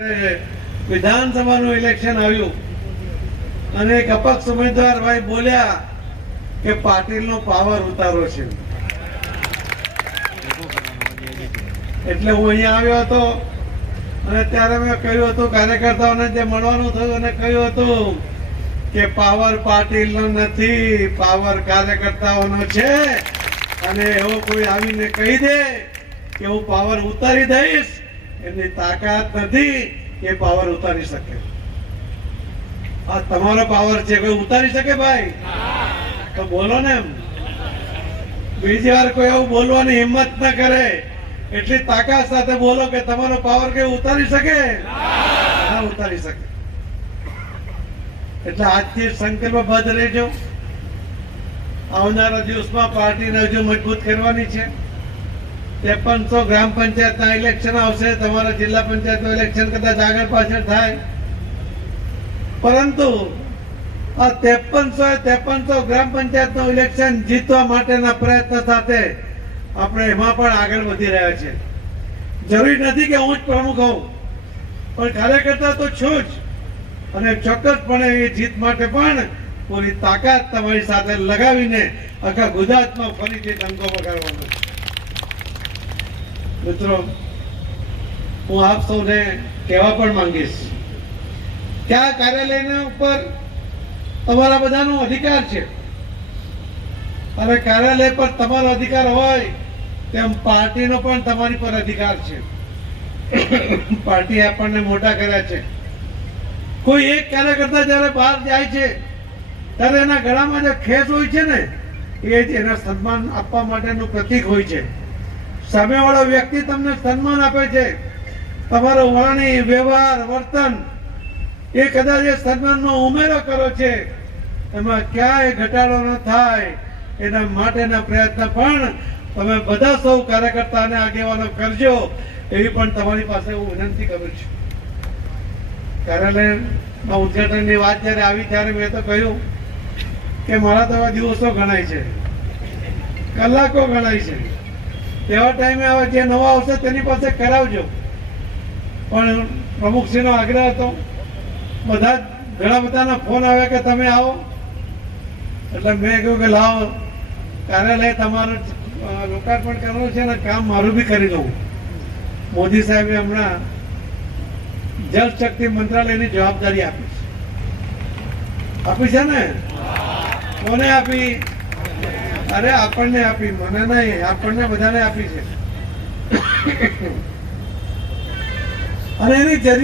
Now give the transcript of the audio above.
વિધાનસભાનું ઇલેક્શન આવ્યું અને એક અપક્ષ ઉમેદવાર ભાઈ બોલ્યા કે પાટીલનો પાવર ઉતારો છે, એટલે હું અહીંયા આવ્યો હતો અને ત્યારે મેં કહ્યું હતું કાર્યકર્તાઓને જે મળવાનું થયું અને કહ્યું હતું કે પાવર પાટીલનો નથી, પાવર કાર્યકર્તાઓનો છે અને એવો કોઈ આવીને કહી દે કે હું પાવર ઉતારી દઈશ, એની તાકાત નથી એ પાવર ઉતારી શકે. આ તમારો પાવર છે, કોઈ ઉતારી શકે ભાઈ? તો બોલો ને. એમ બીજી વાર કોઈ એવું બોલવાની હિંમત ન કરે, એટલી તાકાત સાથે બોલો કે તમારો પાવર કોઈ ઉતારી શકે? ના ઉતારી શકે. એટલે આજથી સંકલ્પબદ્ધ રહેજો. આવનારા દિવસમાં પાર્ટીને હજુ મજબૂત કરવાની છે. 5300 ગ્રામ પંચાયતના ઇલેક્શન આવશે. તમારા જિલ્લા પંચાયતનું ઇલેક્શન કદાચ આગળ પાછળ થાય, પરંતુ આ 5300 ગ્રામ પંચાયતનું ઇલેક્શન જીતવા માટેના પ્રયત્ન સાથે આપણે એમાં પણ આગળ વધી રહ્યા છે. જરૂરી નથી કે હું જ પ્રમુખ હોઉં, પણ કાર્યકર્તા તો છું જ, અને ચોક્કસપણે એ જીત માટે પણ પૂરી તાકાત તમારી સાથે લગાવીને આખા ગુજરાતમાં ફરીથી ડંકો વગાડવાનો છે. મિત્રો, હું આપ સૌને કહેવા પણ માંગીશ કે આ કાર્યાલયના ઉપર તમારા બધાનો અધિકાર છે, અને કાર્યાલય પર તમારો અધિકાર હોય તેમ પાર્ટીનો પણ તમારી પર અધિકાર છે. પાર્ટીએ આપણને મોટા કર્યા છે. કોઈ એક કાર્યકર્તા જયારે બહાર જાય છે ત્યારે એના ગળામાં જે ખેસ હોય છે ને, એ જ એના સન્માન આપવા માટેનું પ્રતીક હોય છે. સામેવાળો વ્યક્તિ તમને સન્માન આપે છે, તમારો વાણી, વ્યવહાર, વર્તન એ કદાચ એ સન્માનનો ઉમેરો કરો છે, એમાં ક્યાંય ઘટાડો ન થાય એના માટેના પ્રયત્ન પણ તમે બધા સૌ કાર્યકર્તા અને આગેવાનો કરજો, એવી પણ તમારી પાસે હું વિનંતી કરું છું. કાર્યાલયના ઉદઘાટનની વાત જ્યારે આવી ત્યારે મેં તો કહ્યું કે મારા તો આવા દિવસો ગણાય છે, કલાકો ગણાય છે. તેવા ટાઈમે હવે જે નવા આવશે તેની પાસે કરાવજો. પણ પ્રમુખશ્રીનો આગ્રહ હતો, ઘણા બધાના ફોન આવ્યા કે તમે આવો, એટલે મેં કહ્યું કે લાવો, કાર્યાલય તમારું લોકાર્પણ કરવાનું છે અને કામ મારું બી કરી લઉં. મોદી સાહેબે હમણાં જળ શક્તિ મંત્રાલયની જવાબદારી આપી છે ને? કોને આપી? અરે આપણને આપી, મને નહીં, આપણને બધાને આપી છે. અને એની જરૂરિયાત